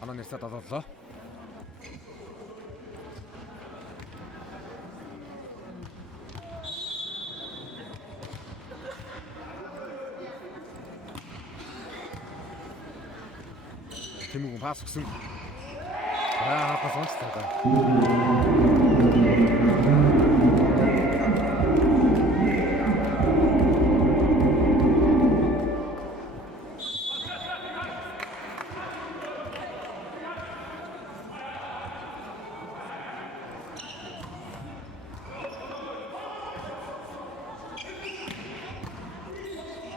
Анаа нэрсээ долоолоо. Тэмүгэн пас өгсөн. Пас онцлоо.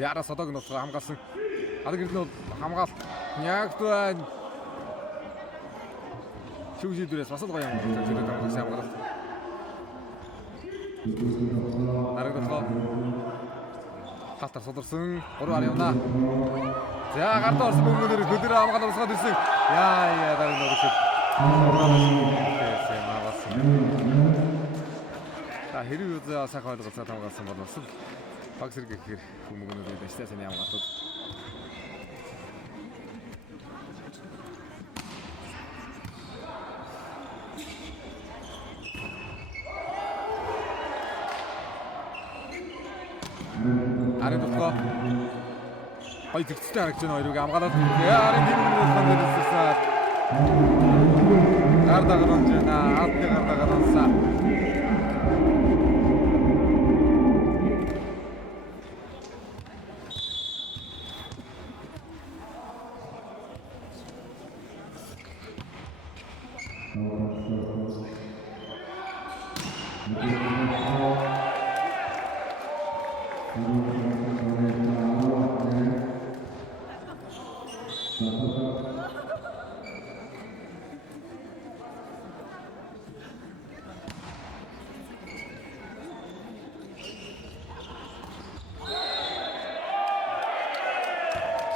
Яра садаг нус хамгаалсан. Адаг ирдэн бол хамгаалт яг байна. Шүүжи дээрээс бас л гоё юм байна. Тэр хамгаалсан хамгаалт. Харагдах. Халтар содорсон. 3-аар явна. За гард орсон бөмбөгөөр хөдөр хамгаалал усгаад ирсэн. Яа дараа нь өгсөн. Та хэрэг үзээ сайхан ойлголцоод хамгаалсан бол бас баг зэрэг гэхээр хүмүүнүүд дэжтэй сайн хамгаалаад. Арид болохоо. Хой тэгцтэй харагч нь хоёрыг хамгаалаад. Арид нэмээс хандсан. Гардагаар онж байна. Адны гардагаар онсаа.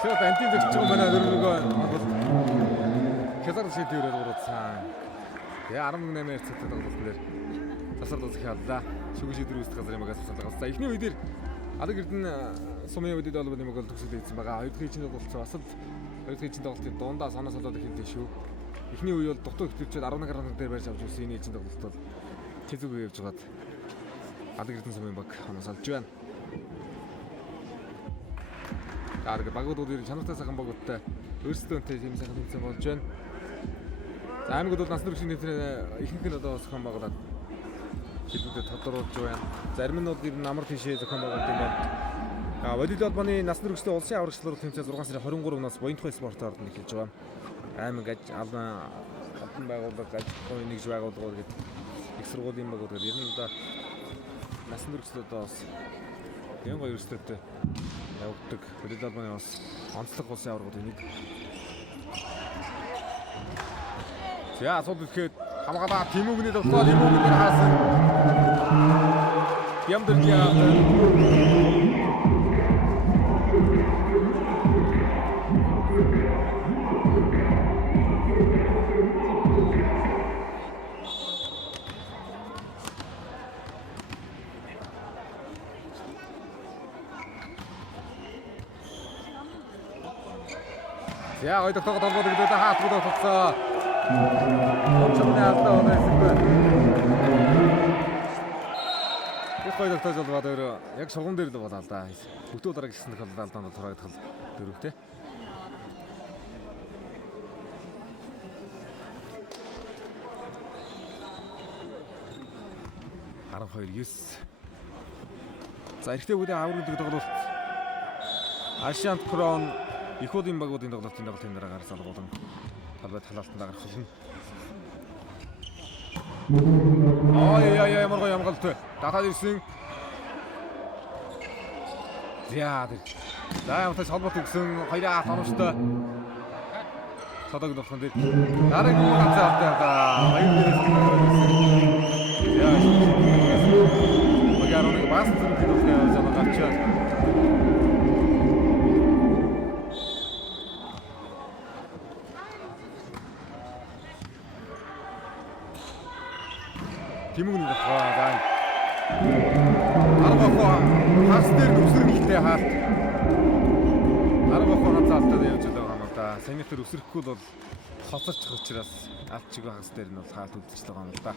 Шууд антин зөрчиж байгаа манай дөрвөгөө хязгаар шийдвэрээр уруудсан. Тэгээ 18-аар цэцэд тоглолт дээр засвар их яллаа. Шүгэ шийдвэр үүсгэх газрын магаас засварлаа. За эхний үедэр Адаг Эрдэнэ сумын үедэд бол нэг гол төгсөл хийсэн байгаа. Хоёрдугаар чинь тоглолцсон. Бас л хоёрдугаар чинь тоглолтын дундаа санаас болоод ихэнтэй шүү. Эхний үе бол дутуу хөвчөд 11 гаруй дээр барьж авч ирсэн. Энэ чинь тоглолт бол тэзүүг явж байгаад Адаг Эрдэнэ сумын баг ханаас олж байна. Адаг багуудууд ирэх чанартай сайхан багуудтай өөрсдөнтэй тийм сайхан тэмцээн болж байна. За аймагуд бол насны хүрээний тэмцээн ихэнх нь одоо зохион байгуулаад хэлбэрээр тодорхойлж байна. Зарим нь бол ер нь амар тийшээ зохион байгуулдаг юм байна. Волейбол холбооны насны хүрээний улсын аврагчлал тэмцээн 6 сарын 23-наас Буянтхой спортоор эхэлж байгаа. Аймаг албан байгууллага ажлын нэгж байгууллагууд гэдэг их сургуулийн багууд гэдэг ер нь одоо насны хүрээний одоо бас энэ гоё өрсөлдөлтөй явагддаг. Волейбол холбооны бас онцлог улсын аврагуудын нэг. За асуулт ихэд хамгаалаа Тэмүгний тоглоо Тэмүгний хаасан. Ямдэржээ. За ойдох тоглолт гэдэг хаалтгууд болцоо. Чамны алдаа онойсгүй. Их гоё тогтоож болоод өөр яг шугам дээр л болоо л да. Хөтөө дараа гисэн тохиолдолд алдаанд тураагдах дөрөвтэй. Харан 2-9. За эрэгтэй бүлийн авраг гэдэг тоглолт Ашиант Крон их удын багуудын тоглолтын дараа гарсан салгуулан талбай талаалтанд гарах болно. Ямар гоё амгалт. Дахад ирсэн. За ямтай салбарт өгсөн 2 хоногтой. Садаг нөхөн дээр. Дараагийн ганцаа авдаг. Баяр дээрээс. Багаарыг бас зэрэг хэлэх зам гарч байна. Тэмүгний тоглоо. Аргахгүй хас дээр өсрөлтэй хаалт. Аргахгүй хацаалтад явж байгаа юм да. Саяны тэр өсрөхгүй бол хоцорчих учраас алчиг хас дээр нь бол хаалт үлдчихэж байгаа юм да.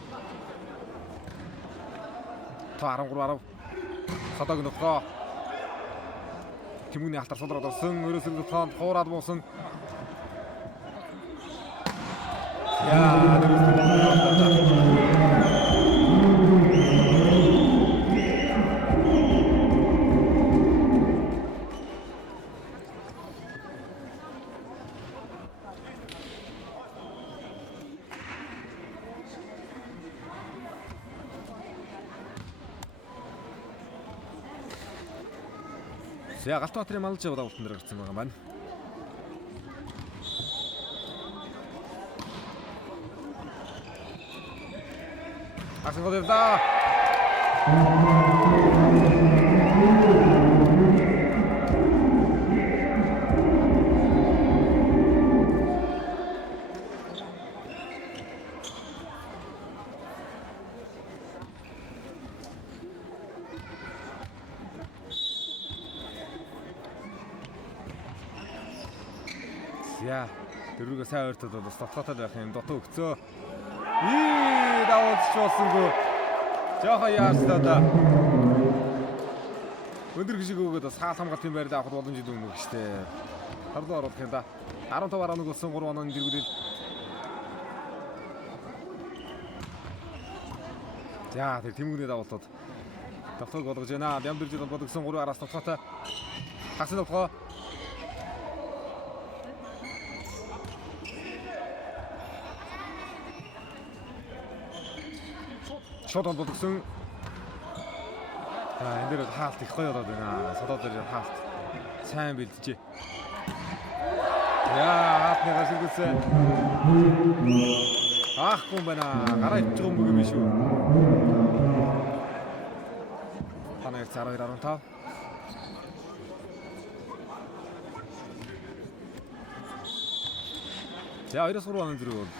Та 13 садаг нөхөө. Тэмүгний алтар сулраад орсон. Өрөөсөө тоон хуураад буусан. Яа, за Галтбаатарын малж яваад уултан дээр гарсан байгаа маань. Асан гол явда. Яа, тэрүүгээ сайн ойртод бол дотготод байх юм дотоо өгцөө. Даваад ч болсонгүй. Жохоо яарстаа да. Өндөр гişиг өгөөд бас хаал хамгаалтын байранд авах боломж өгнө гэжтэй. Харлуу оруулах юм да. 15 болсон 3 онооны дэргүүлэл. За тэр тэмүгний давуултууд давтаг болгож байна. Бямдэржид бодгсон 3 араас дотготой. Хагсын довтгоо. Шот бодгсон. Энэ дээр хаалт их гоё болоод байна. Содоо дээр хаалт сайн бэлджээ. Яа, хаалтны гашигсэн. Аахгүй байна. Гараа ичж байгаа юм биш үү? Танай 12-15. За 2-3 оноо зэрэг бол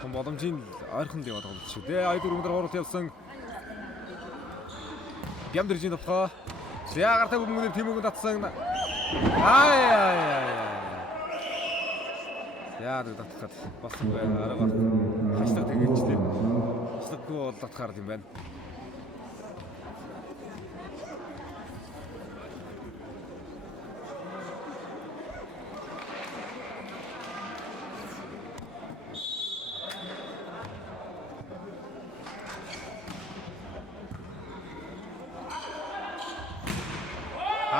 том боломжийн ойрхон яваад байгаа шүү дээ. Айдур өндөр хоорот явсан. Бямдэржийн довхоо. Зяагартай бүгд тэмүүгэн татсан. Яа татхад болсон бай арга хашлаг тэгээчлээ. Хаслаггүй бол татхаар юм байна.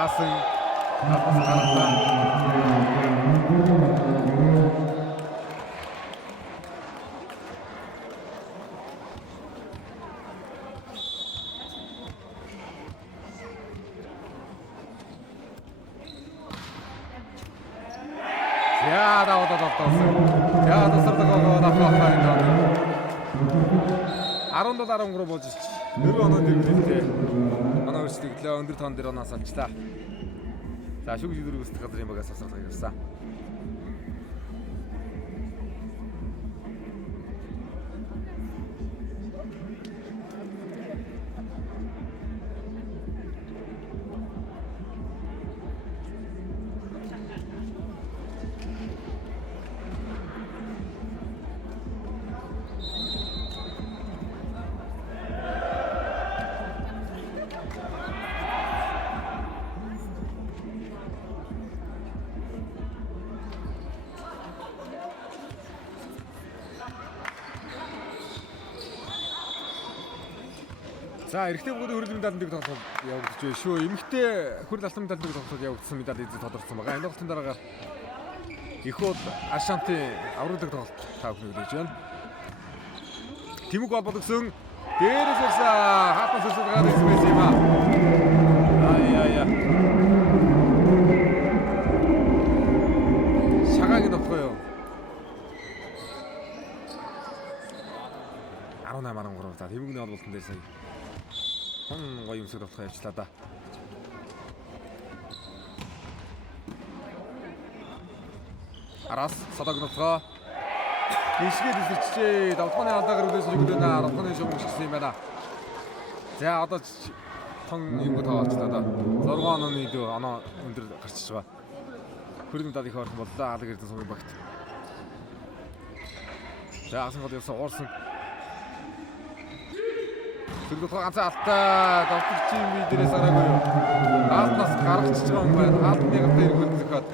Асан апас гараа. Я даваад тавсан. Я тасардаг авах юм. 17-13 болж ич. 4 оноо дэргэлээ. Манай өрсөлдөглөө өндөр тоон дээр оноос олчлаа. За шүг шүдэр үсдэх газрын багаас асуулгыг явсан. За эрэгтэй бүгд хөрөл медаль тоглолт явагдаж байна шүү. Эмэгтэй хөрөл алтан медаль тоглолт явагдсан медаль эзэд тодорцсон байгаа. Энэ тоглолтын дараагаар их бол Ашантын авралдаг тоглолт тав хүн гэж байна. Тэмүг бол бодгсон. Дээрээс ирсэн хатан сүсэлгээр ирсэн юм аа. Ая. Шагааг нөхөө юу? 18-13 та тэмүгний олболтон дээр сая гоё юмсыг авах явчлаа да. Араас садагнотгоо ишгээд илэрчээ. Давтганы алдаагаар үлээс өгдөнө. Давтганы шугам шигсэн юм байна. За одоо том юм тооцоо одоо 6 онооны илүү оноо өндөр гарчиж байгаа. Хүрд медаль их орхон боллоо. Алаг эрдэнэ сумын багт. За асан гол явсан уурсан. Тэрд ганцхан алтаа давтагчийн бие дээрээс араагүй юу. Аалтнаас гаргачихж байгаа юм байна. Аалтны гатаа иргэн зөхөд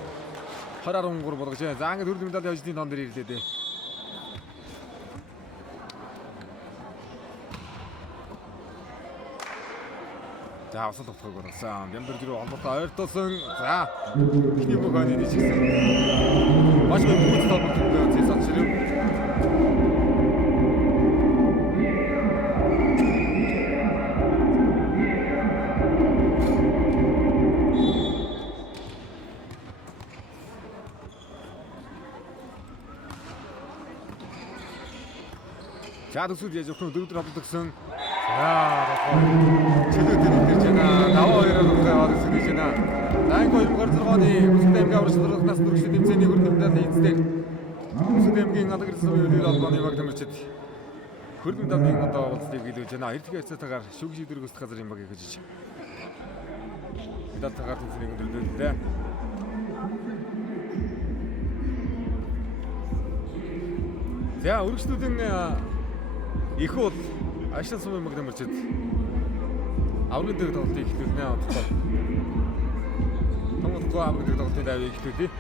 20-13 болгож байна. За ингээд хүрд медаль явжны тон дээр ирлээ дээ. За авсан тогтхойг орсон. Бямбар дөрөв олбортой ойртуулсан. За ихний бүх хойны дижигсэн. Маш их бүгд толгойд зэсած ширэв. За төсөл яаж өгөх нь дөрөв хамтдагсан. Чөлөөтэй нэгдэж байна. Даваа хоёроор аваад ирсэн гэж байна. За энэ 2006 оны Өсөлт аймгийн аврагч нас дөрөвчдийн тэмцээний хүрд медаль эзлээд Өсөлт аймгийн алга ирсэн үеийн албаны баг нэмэрчэд хүрд медалийн одоо уулзалтыг хийлгэж байна. Эртний хязгаартаар шүүгч шийдвэр өгөх газрын баг гэж медальтайгаар тэмцээнийг өндөрлөлөө. За өргөжлүүдийн их бол Ашин сумын баг нэмэрчэд аврагын дэг тоглолтыг эхлүүлнэ. Томдгоо аврагын дэг тоглолтын давыг эхлүүлээ.